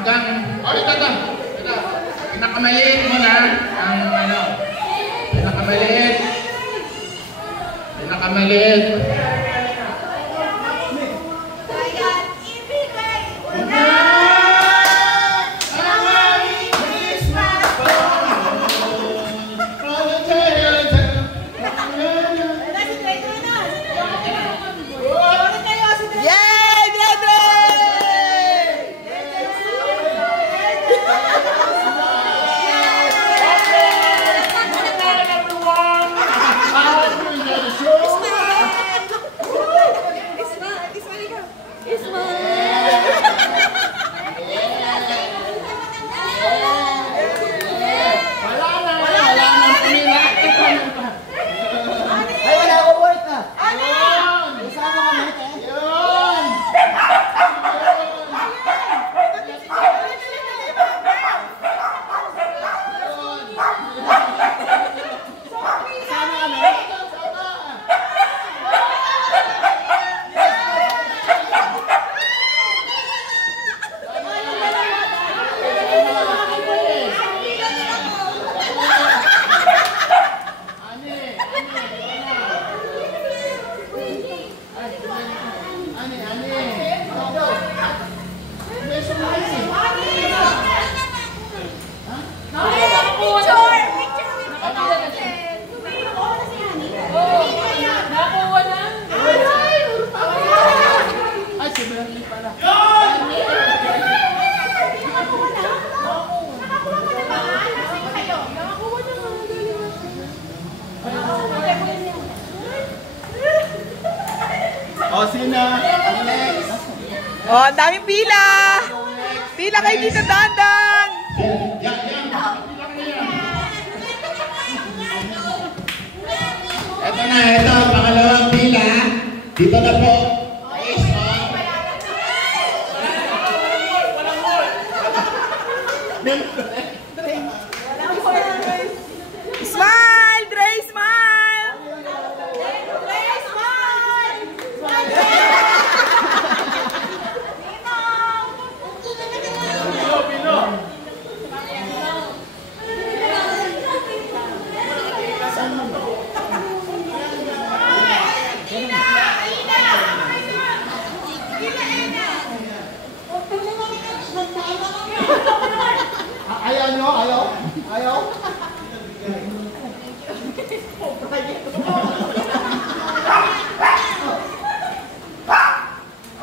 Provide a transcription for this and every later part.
hanggang, ito. Pinakamaliit mo na, ang ano, pinakamaliit. O, sino? Next. O, ang daming pila. Pila kayo dito, dandan. Ito na, ito. Pangalawang pila. Dito na po. Smile, Dre, smile. Ayaw nyo? Ayaw? Ayaw?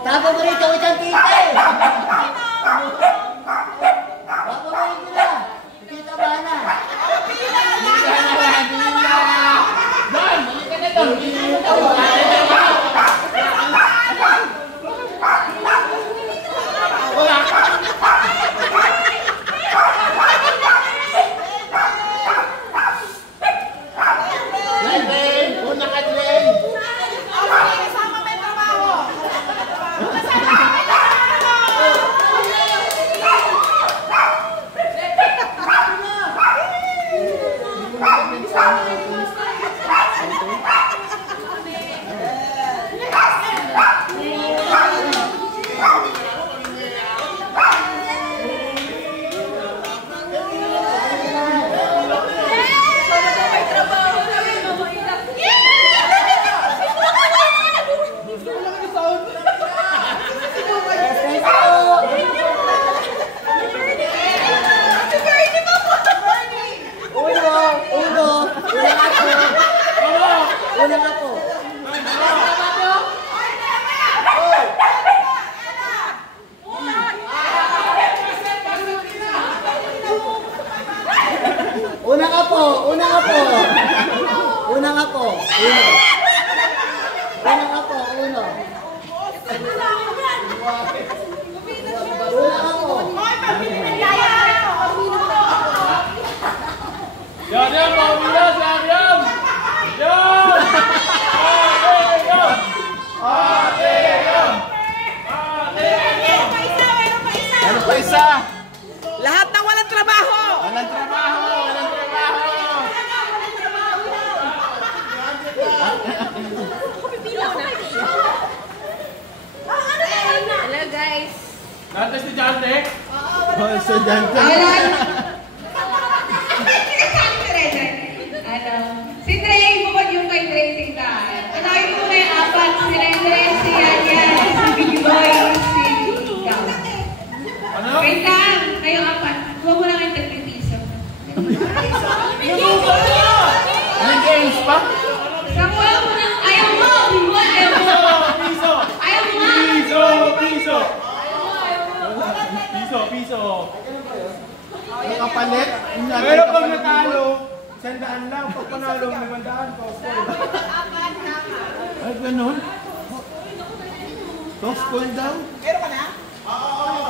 Tago mo rito isang tita eh. Tago mo rito na. Tita ba na? Una ka po. Una ka po. Una ka po. Uno. Una ka po. Uno. Una ka po. Yan, yan, pabilas, yan, yan! Yan! Ano pa isa? Lahat ng walang trabaho. Walang trabaho! Walang trabaho! Hello guys. Lahat na estudyante? Oo, Estudyante. Si Trey, bukod yung kay Trey tingnan. Unahin mo na yung apat. Si Trey, si Yan, si Big Boy, si Ikaw. Wait lang, kayong apat. Huwag mo lang yung 30 piso. May games pa? Samuel mo na. Ayaw mo! Ayaw mo! Piso! Ayaw mo! Piso! Piso! Piso! Nakapalit. Pero pag natalo, 100 lang. Pag panalo, 500 po. Ay, ganun. Toss coin daw.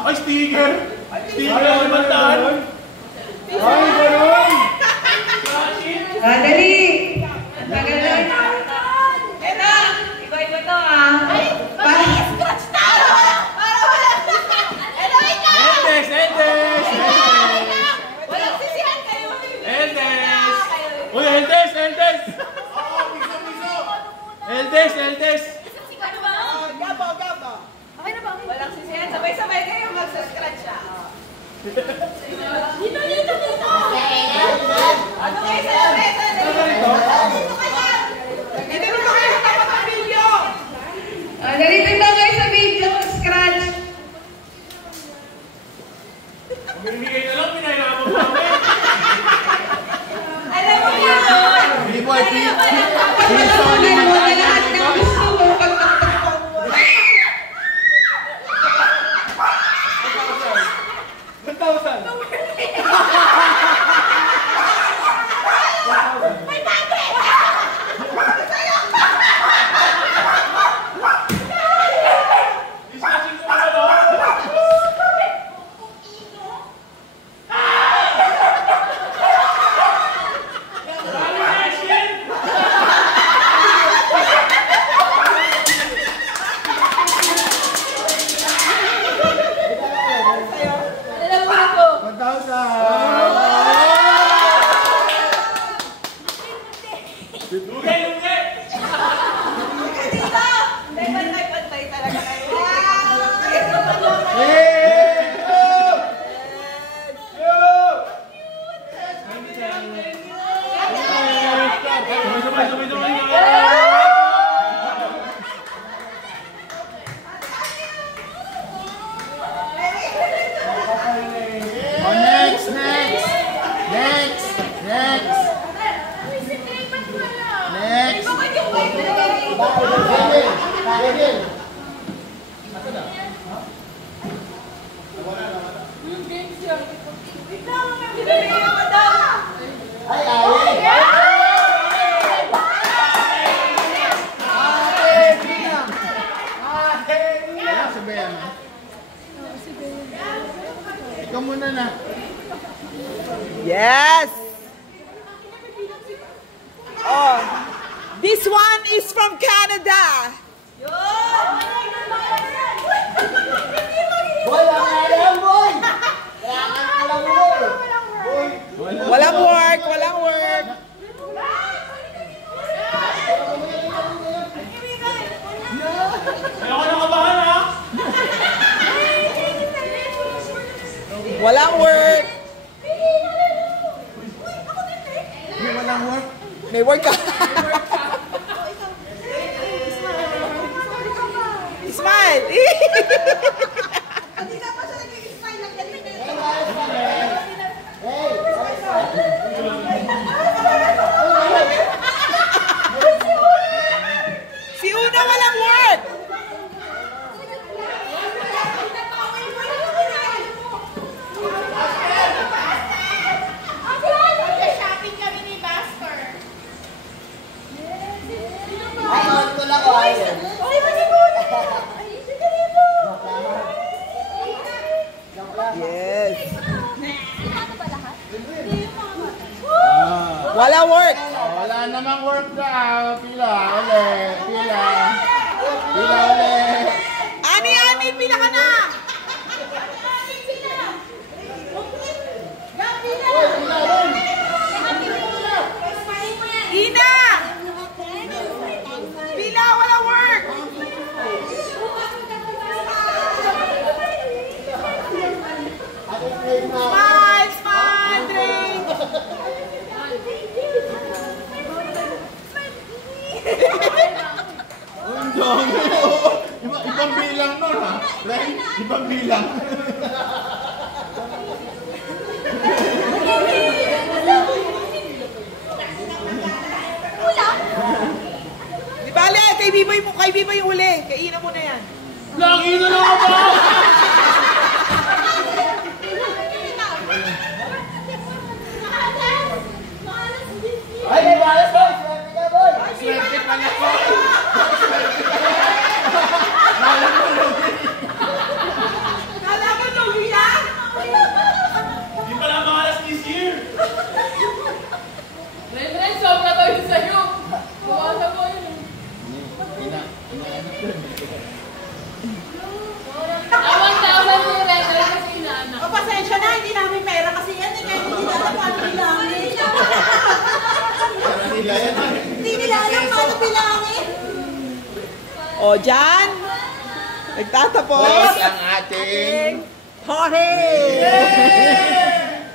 Ay, sticker! Sticker ang 500! Ay, gano'n! Dali! Ang tagal na. Eto! Iba-iba to Scratch tayo! Para wala! Ano ikaw? Eldes! Eldes! Walang sisihan kayo. Eldes! Uy, Eldes! Eldes! Eldes! Eldes! Ano ba? Gabo. Okay na ba? Walang sisihan. Sabay-sabay kayo mag-scratch siya. Dito! Ano kayo sa mesa? Dito kayo! Dito kayo sa tapat ng video! Narito lang kayo sa video. Scratch. Bumibigay na lang, pinahirapan mo kami. Alam mo yun! B-boy, Pagpatuloy mo na lahat ng gusto mo. Alam mo ako! 1,000. Lugay! Dito! Pantay talaga kayo. Oh, next. Ikaw muna na. Yes! Oh, this one is from Canada. Boy, ang alam, boy! Kaya ang alam mo, boy! Walang work, walang work. Ayoko na kabahan, ha? Walang work. May walang work. May work ka. Smile. Hindi na pa siya nag-i-smile ng ganito. Si Una walang work. Shopping kami ni Bastor. Ay, on ko lang, oh. Ayun. Yes. Walang work. Wala namang work daw. Pila, ulit. Pila. Pila, ulit. Ani, pila ka na. Uy, pila rin. Ina. Pila, walang work. Ate, Nora. Ren, ibang bilang. Di bale, kay Biboy yung uli. Kainan mo na yan. Lagi na lang ako! Ay, may balas boy! Swerte ka boy! Swerte pala ko! Kala ko lugi yan! Di pala makalas this year! Ren, sobra to yun sa'yo. Buwasa mo yun. Awang tawag mo Ren kasi inaanak. O, pasensya na, hindi namin pera kasi yan eh. Kaya hindi nila paano bilangin. Hindi nila alam paano bilangin. O, dyan. Nagtatapos. ang ating Party!